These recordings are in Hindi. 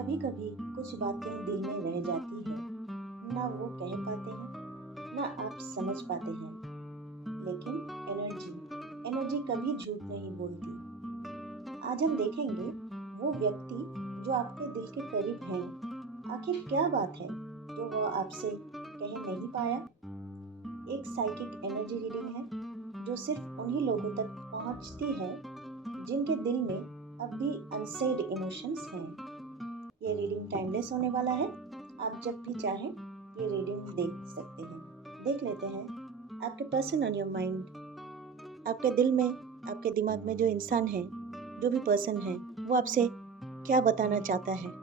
कभी कभी कुछ बातें दिल में रह जाती है, ना वो कह पाते हैं, ना आप समझ पाते हैं। लेकिन एनर्जी एनर्जी कभी झूठ नहीं बोलती। आज हम देखेंगे वो व्यक्ति जो आपके दिल के करीब है। आखिर क्या बात है जो वो आपसे कह नहीं पाया। एक साइकिक एनर्जी रीडिंग है जो सिर्फ उन्हीं लोगों तक पहुंचती है जिनके दिल में अब भी अनसेड इमोशंस हैं। ये रीडिंग टाइमलेस होने वाला है। आप जब भी चाहें ये रीडिंग देख सकते हैं। देख लेते हैं आपके पर्सन ऑन योर माइंड, आपके दिल में, आपके दिमाग में जो इंसान है, जो भी पर्सन है, वो आपसे क्या बताना चाहता है।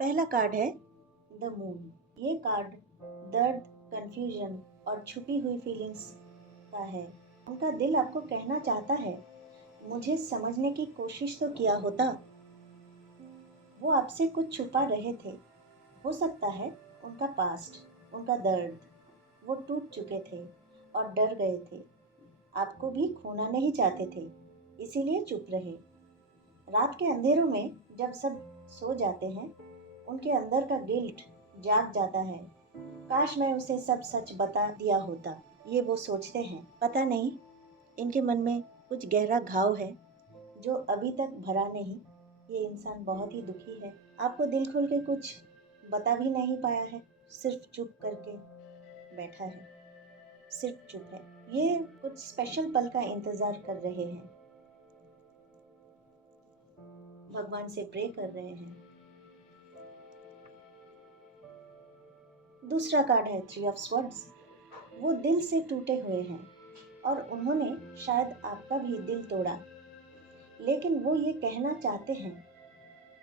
पहला कार्ड है द मून। ये कार्ड दर्द, कंफ्यूजन और छुपी हुई फीलिंग्स का है। उनका दिल आपको कहना चाहता है, मुझे समझने की कोशिश तो किया होता। वो आपसे कुछ छुपा रहे थे। हो सकता है उनका पास्ट, उनका दर्द, वो टूट चुके थे और डर गए थे। आपको भी खोना नहीं चाहते थे, इसीलिए चुप रहे। रात के अंधेरों में जब सब सो जाते हैं, उनके अंदर का गिल्ट जाग जाता है। काश मैं उसे सब सच बता दिया होता, ये वो सोचते हैं। पता नहीं, इनके मन में कुछ गहरा घाव है जो अभी तक भरा नहीं। ये इंसान बहुत ही दुखी है। आपको दिल खोल के कुछ बता भी नहीं पाया है, सिर्फ चुप करके बैठा है, सिर्फ चुप है। ये कुछ स्पेशल पल का इंतजार कर रहे हैं, भगवान से प्रे कर रहे हैं। दूसरा कार्ड है थ्री ऑफ स्वर्ड्स। वो दिल से टूटे हुए हैं और उन्होंने शायद आपका भी दिल तोड़ा, लेकिन वो ये कहना चाहते हैं,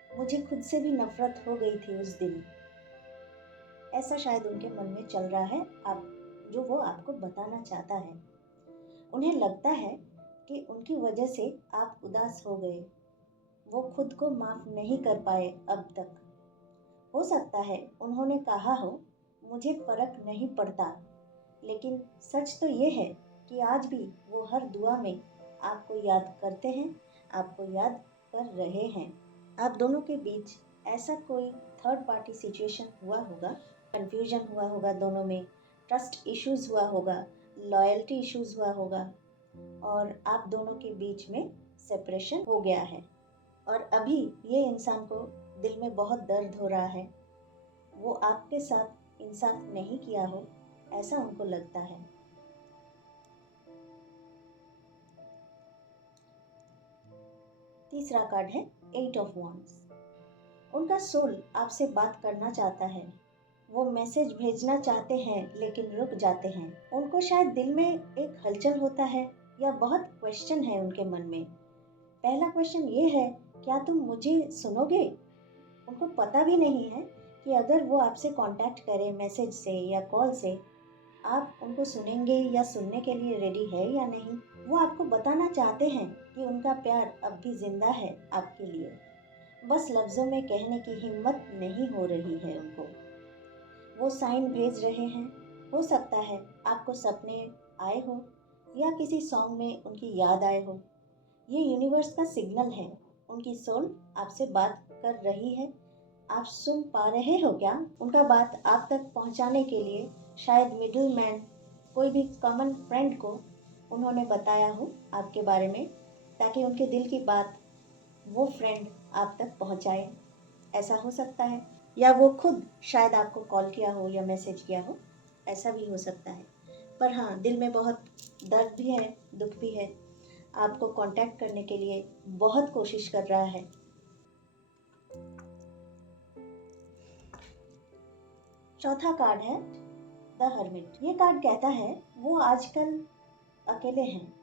मुझे खुद से भी नफरत हो गई थी उस दिन। ऐसा शायद उनके मन में चल रहा है, आप जो वो आपको बताना चाहता है। उन्हें लगता है कि उनकी वजह से आप उदास हो गए। वो खुद को माफ नहीं कर पाए अब तक। हो सकता है उन्होंने कहा हो, मुझे फर्क नहीं पड़ता, लेकिन सच तो ये है कि आज भी वो हर दुआ में आपको याद करते हैं, आपको याद कर रहे हैं। आप दोनों के बीच ऐसा कोई थर्ड पार्टी सिचुएशन हुआ होगा, कंफ्यूजन हुआ होगा दोनों में, ट्रस्ट इश्यूज हुआ होगा, लॉयल्टी इश्यूज हुआ होगा और आप दोनों के बीच में सेपरेशन हो गया है। और अभी ये इंसान को दिल में बहुत दर्द हो रहा है। वो आपके साथ इंसाफ नहीं किया हो, ऐसा उनको लगता है। तीसरा कार्ड है एट ऑफ वॉन्ड्स। उनका सोल आपसे बात करना चाहता है। वो मैसेज भेजना चाहते हैं लेकिन रुक जाते हैं। उनको शायद दिल में एक हलचल होता है या बहुत क्वेश्चन है उनके मन में। पहला क्वेश्चन ये है, क्या तुम मुझे सुनोगे? उनको पता भी नहीं है कि अगर वो आपसे कांटेक्ट करें मैसेज से या कॉल से, आप उनको सुनेंगे या सुनने के लिए रेडी है या नहीं। वो आपको बताना चाहते हैं कि उनका प्यार अब भी जिंदा है आपके लिए, बस लफ्ज़ों में कहने की हिम्मत नहीं हो रही है उनको। वो साइन भेज रहे हैं। हो सकता है आपको सपने आए हो या किसी सॉन्ग में उनकी याद आए हो। ये यूनिवर्स का सिग्नल है, उनकी सोल आपसे बात कर रही है। आप सुन पा रहे हो क्या? उनका बात आप तक पहुंचाने के लिए शायद मिडिल मैन, कोई भी कॉमन फ्रेंड को उन्होंने बताया हो आपके बारे में, ताकि उनके दिल की बात वो फ्रेंड आप तक पहुंचाए। ऐसा हो सकता है, या वो खुद शायद आपको कॉल किया हो या मैसेज किया हो, ऐसा भी हो सकता है। पर हाँ, दिल में बहुत दर्द भी है, दुख भी है। आपको कांटेक्ट करने के लिए बहुत कोशिश कर रहा है। चौथा कार्ड है द हर्मिट। ये कार्ड कहता है वो आजकल अकेले हैं।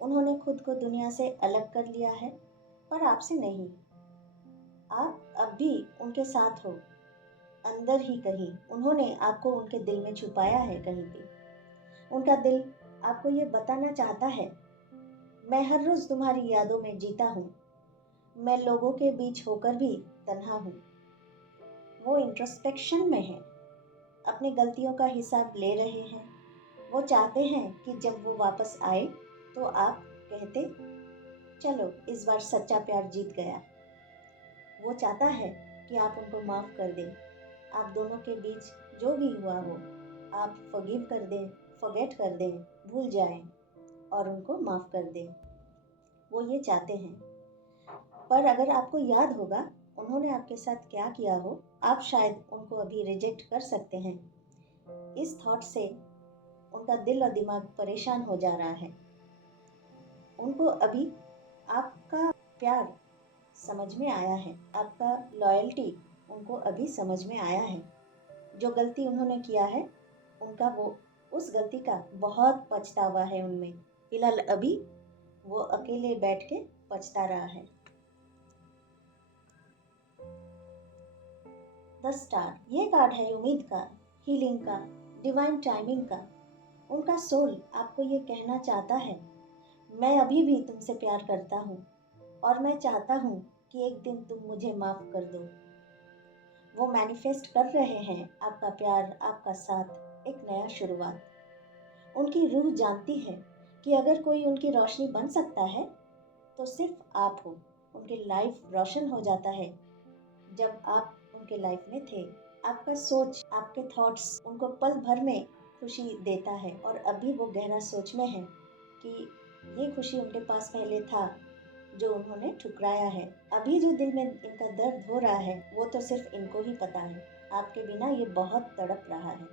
उन्होंने खुद को दुनिया से अलग कर लिया है, पर आपसे नहीं। आप अब भी उनके साथ हो, अंदर ही कहीं उन्होंने आपको उनके दिल में छुपाया है कहीं पे। उनका दिल आपको ये बताना चाहता है, मैं हर रोज़ तुम्हारी यादों में जीता हूँ, मैं लोगों के बीच होकर भी तन्हा हूँ। वो इंट्रोस्पेक्शन में है, अपनी गलतियों का हिसाब ले रहे हैं। वो चाहते हैं कि जब वो वापस आए तो आप कहते, चलो इस बार सच्चा प्यार जीत गया। वो चाहता है कि आप उनको माफ़ कर दें, आप दोनों के बीच जो भी हुआ हो आप फॉरगिव कर दें, फॉरगेट कर दें, भूल जाएं और उनको माफ़ कर दें। वो ये चाहते हैं। पर अगर आपको याद होगा उन्होंने आपके साथ क्या किया हो, आप शायद उनको अभी रिजेक्ट कर सकते हैं। इस थॉट से उनका दिल और दिमाग परेशान हो जा रहा है। उनको अभी आपका प्यार समझ में आया है, आपका लॉयल्टी उनको अभी समझ में आया है। जो गलती उन्होंने किया है उनका वो उस गलती का बहुत पछतावा है उनमें। फिलहाल अभी वो अकेले बैठ के पछता रहा है। द स्टार, ये कार्ड है उम्मीद का, हीलिंग का, डिवाइन टाइमिंग का। उनका सोल आपको ये कहना चाहता है, मैं अभी भी तुमसे प्यार करता हूँ और मैं चाहता हूँ कि एक दिन तुम मुझे माफ़ कर दो। वो मैनिफेस्ट कर रहे हैं आपका प्यार, आपका साथ, एक नया शुरुआत। उनकी रूह जानती है कि अगर कोई उनकी रोशनी बन सकता है तो सिर्फ आप हो। उनकी लाइफ रोशन हो जाता है जब आप उनके लाइफ में थे। आपका सोच, आपके थॉट्स उनको पल भर में खुशी देता है और अभी वो गहरा सोच में है कि ये खुशी उनके पास पहले था जो उन्होंने ठुकराया है। अभी जो दिल में इनका दर्द हो रहा है वो तो सिर्फ इनको ही पता है। आपके बिना ये बहुत तड़प रहा है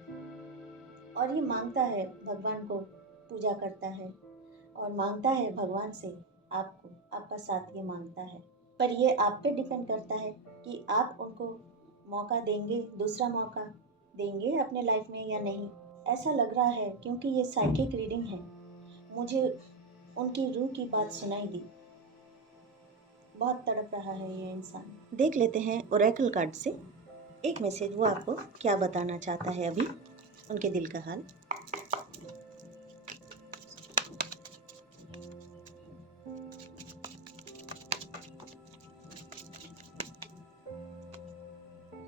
और ये मांगता है, भगवान को पूजा करता है और मांगता है भगवान से आपको, आपका साथ ये मांगता है। पर ये आप पे डिपेंड करता है कि आप उनको मौका देंगे, दूसरा मौका देंगे अपने लाइफ में या नहीं। ऐसा लग रहा है क्योंकि ये साइकिक रीडिंग है, मुझे उनकी रूह की बात सुनाई दी। बहुत तड़प रहा है ये इंसान। देख लेते हैं ओरेकल कार्ड से एक मैसेज, वो आपको क्या बताना चाहता है अभी, उनके दिल का हाल।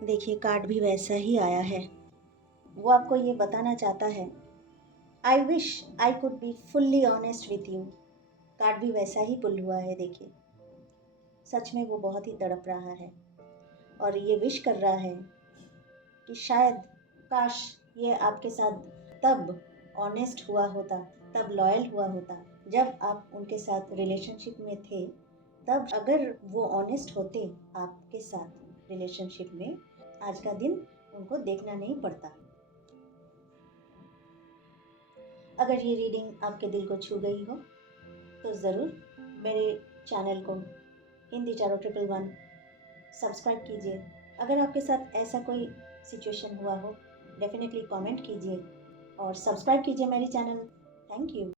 देखिए कार्ड भी वैसा ही आया है। वो आपको ये बताना चाहता है, I wish I could be fully honest with you. Card भी वैसा ही पुल हुआ है। देखिए सच में वो बहुत ही तड़प रहा है और ये विश कर रहा है कि शायद काश ये आपके साथ तब ऑनेस्ट हुआ होता, तब लॉयल हुआ होता जब आप उनके साथ रिलेशनशिप में थे। तब अगर वो ऑनेस्ट होते आपके साथ रिलेशनशिप में, आज का दिन उनको देखना नहीं पड़ता। अगर ये रीडिंग आपके दिल को छू गई हो तो ज़रूर मेरे चैनल को हिंदी चारो 111 सब्सक्राइब कीजिए। अगर आपके साथ ऐसा कोई सिचुएशन हुआ हो डेफिनेटली कमेंट कीजिए और सब्सक्राइब कीजिए मेरे चैनल। Thank you.